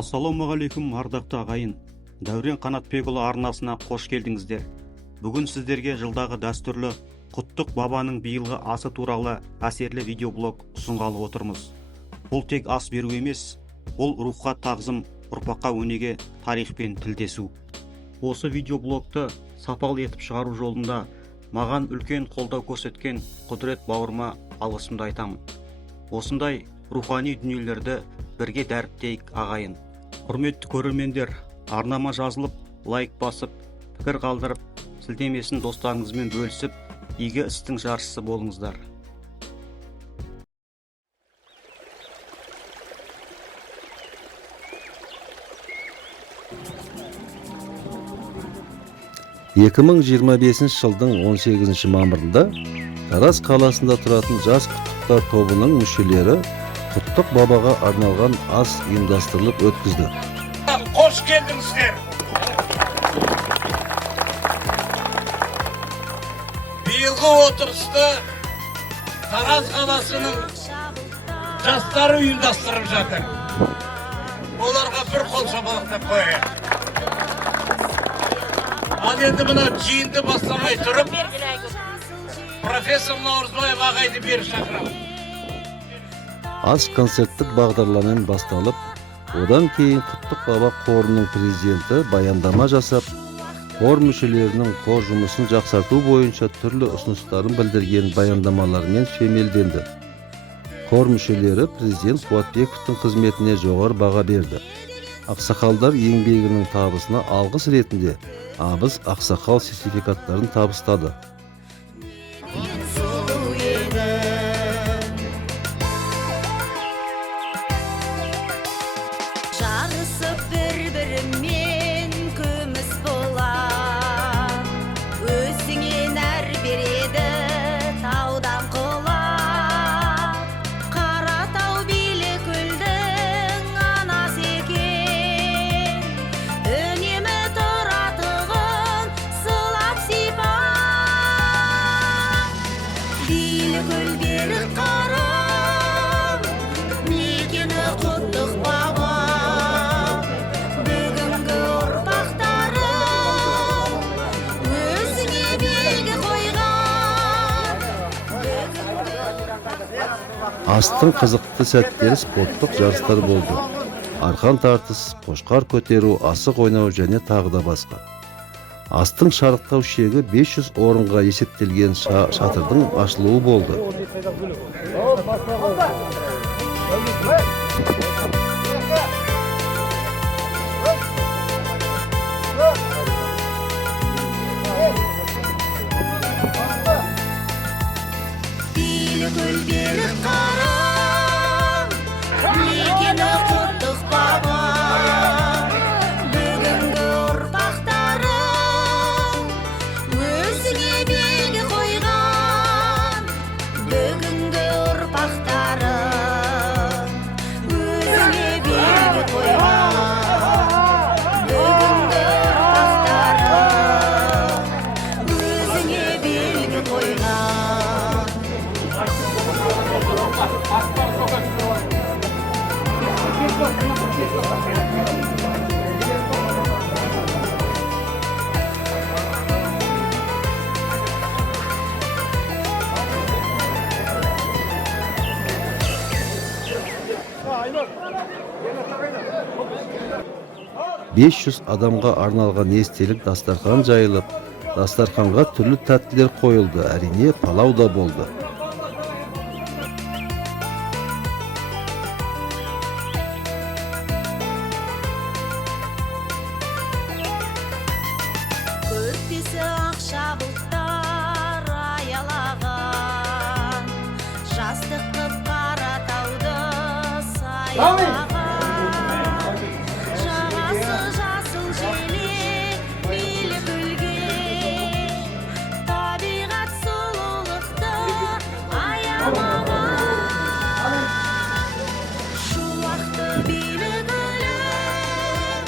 Ассалаумағалейкум ардақты ағайын. Дәурен Қанатбекұлы арнасына қош келдіңіздер. Бүгін сіздерге жылдағы дәстүрлі Құттық бабаның биылғы асы туралы әсерлі видеоблог ұсынғалы отырмыз. Бұл тек ас беру емес, бұл рухқа тағзым, ұрпаққа өнеге, тарихпен тілдесу. Осы видеоблогты сапалы етіп шығару жолында маған үлкен қолдау көрсеткен Құдірет бауырыма алғысымды айтамын. Осындай рухани дүниелерді бірге дәріптейік ағайын. Құрметті көрермендер, арнама жазылып, лайк басып, пікір қалдырып, сілтемесін достарыңызбен бөлісіп, игі істің жаршысы болыңыздар. жылдың 18 мамырында Тараз қаласында тұратын жас құттықтар тобының мүшелері Құттық бабаға арналған ас ұйымдастырылып өткізді. Қош келдіңіздер. Биылғы отырысты Тараз қаласының жастары ұйымдастырып жатыр. Оларға бір қол шапалақтап қояйық. Ал енді мына жиынды бастамай тұрып, профессор Наурызбаев ағайды бері шақырамын. Ас концерттік бағдарламамен басталып, одан кейін Құттық баба қорының президенті баяндама жасап, қор мүшелерінің қор жұмысын жақсарту бойынша түрлі ұсыныстарын білдірген баяндамалармен сүйемелденді. Қор мүшелері президент Қуатбековтың қызметіне жоғары баға берді. Ақсақалдар еңбегінің табысына алғыс ретінде абыз ақсақал сертификаттарын табыстады. Жарысып бір-бірімен күміс болар, өзіңен әр береді таудан құлар. Қаратау Билікөлдің анасы екен, үнемі тұратығын сылап сипап. Билікөл берік қарым, мекені Құттық баба. Астың қызықты сәттері спорттық жарыстар болды. Арқан тартыс, қошқар көтеру, асық ойнау және тағы да басқа. Астың шарықтау шегі 500 орынға есептелген шатырдың ашылуы болды. Билікөл берік қарым, мекені Құттық баба. Бүгінгі ұрпақтарың өзіңе белгі қойған. Бүгінгі ұрпақтарың өзіңе белгі қойған. Бүгінгі ұрпақтарың өзіңе белгі қойған. адамға арналған естелік дастархан жайылып, дастарханға түрлі тәттілер қойылды, әрине палау да болды. Көрпесі ақша бұлттар аялаған, жастық қып Қаратауды саялаған. Жағасы жасыл желек Билікөлге, табиғат сұлулықты аямаған. Шуақты Билікөлім,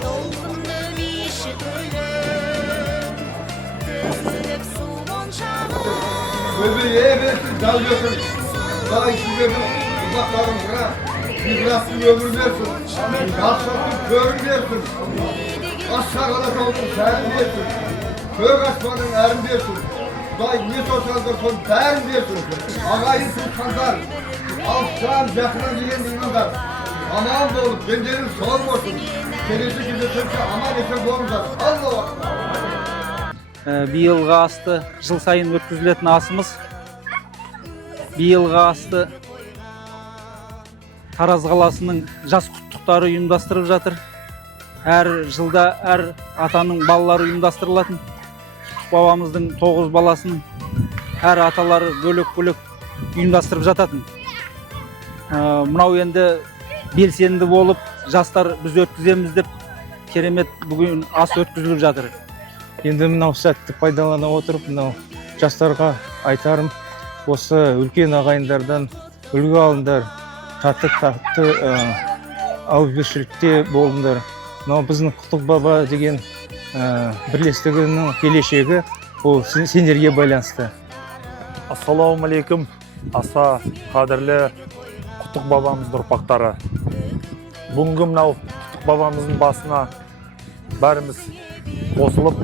толқынды биші көлім, тізіліп су моншағы. Böyle iyi bir dal götür. Daha iki götür. Uzaklarım bırak. İhlasın ömür versin. Yaşasın körün versin. Aşağı kadar olsun serin versin. Kök asmanın erin versin. Kuday ne sorsanızdır son bärin versin. Ağayın tutkanlar. Alttan yakına diyen dinler. Aman da olup gencenin sağ olsun. Kelesi gibi sürse aman eser bolmuşlar. Allah Быйылғы асты жыл сайын өткізілетін асымыз. Быйылғы асты Тараз қаласының жас құттықтары ұйымдастырып жатыр. Әр жылда әр атаның балалары ұйымдастырылатын. Бабамыздың 9 баласының әр аталары бөлек-бөлек ұйымдастырып жататын. Мынау енді белсенді болып, жастар біз өткіземіз деп керемет бүгін ас өткізіліп жатыр. Енді мынау сәтті пайдалана отырып, мынау жастарға айтарым, осы үлкен ағайындардан үлгі алыңдар, татты ауызбіршілікте болыңдар. Мынау біздің Құттық баба деген бірлестігінің келешегі, ол сендерге байланысты. Ассалаумалейкум, аса қадірлі Құттық бабамыздың ұрпақтары. Бүгінгі мынау Құттық бабамыздың басына бәріміз қосылып,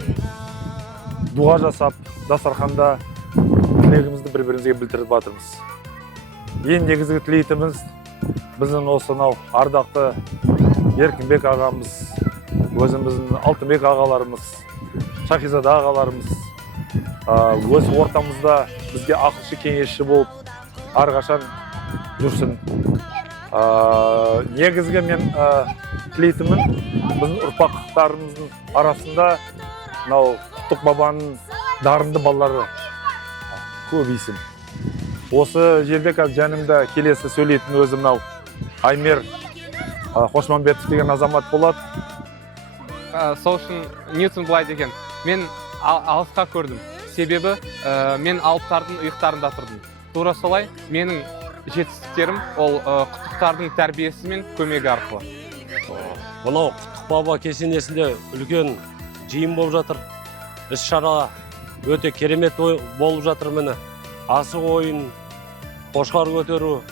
дуа жасап, дастарханда тілегімізді бір-бірімізге білдіріп жатырмыз. Ең негізгі тілейтініміз біздің осы ардақты Еркінбек ағамыз, өзіміздің Алтынбек ағаларымыз, Шахизада ағаларымыз өз ортамызда бізге ақылшы кеңесші болып әрқашан жүрсін. Негізгі мен тілейтінім біздің ұрпақтарымыздың арасында Құттық бабаның дарынды балалары көбейсін. Осы жерде жанымда келесі сөйлейтін өзім Аймер Қошмамбетов деген азамат болады. Сол үшін Ньютон былай деген, мен алысқа көрдім. Себебі мен алыптардың ұйықтарында тұрдым. Тура солай менің жетістіктерім ол құттықтардың тәрбиесі мен көмегі арқылы. Мынау Құттық баба кесенесінде үлкен жиын болып жатыр. Іс-шара өте керемет болып жатыр міне. Асық ойын, қошқар көтеру,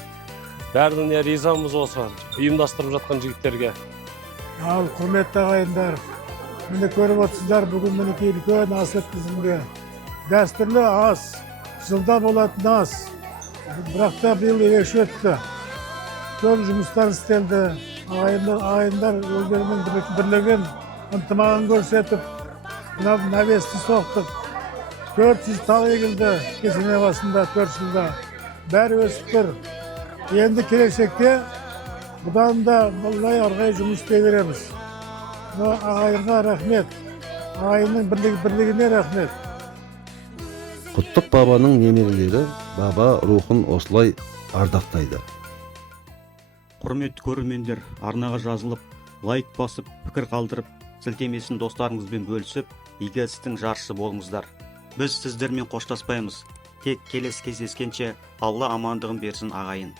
бәріне ризамыз осы ұйымдастырып жатқан жігіттерге. Ал құрметті ағайындар, міне көріп отырсыздар, бүгін мінекей үлкен ас өткізілді. Дәстүрлі ас, жылда болатын ас. Бірақ та биыл ерекше өтті. Көп жұмыстар істелді. Ағайындар өздерінің бірлігін, ынтымағын көрсетіп, навесті соқтық. 400 тал егілді кесене басында 4 жылда. Бәрі өсіп тұр. Енді келешекте бұдан да бұлай арғай жұмыс істей береміз. Ағайынға рахмет. Ағайынның бірлігіне рахмет. Құттық бабаның немерелері баба рухын осылай ардақтайды. Құрметті көрермендер, арнаға жазылып, лайк басып, пікір қалдырып, сілтемесін достарыңызбен бөлісіп, игі істің жаршысы болыңыздар. Біз сіздермен қоштаспаймыз. Тек келесі кездескенше Алла амандығын берсін ағайын.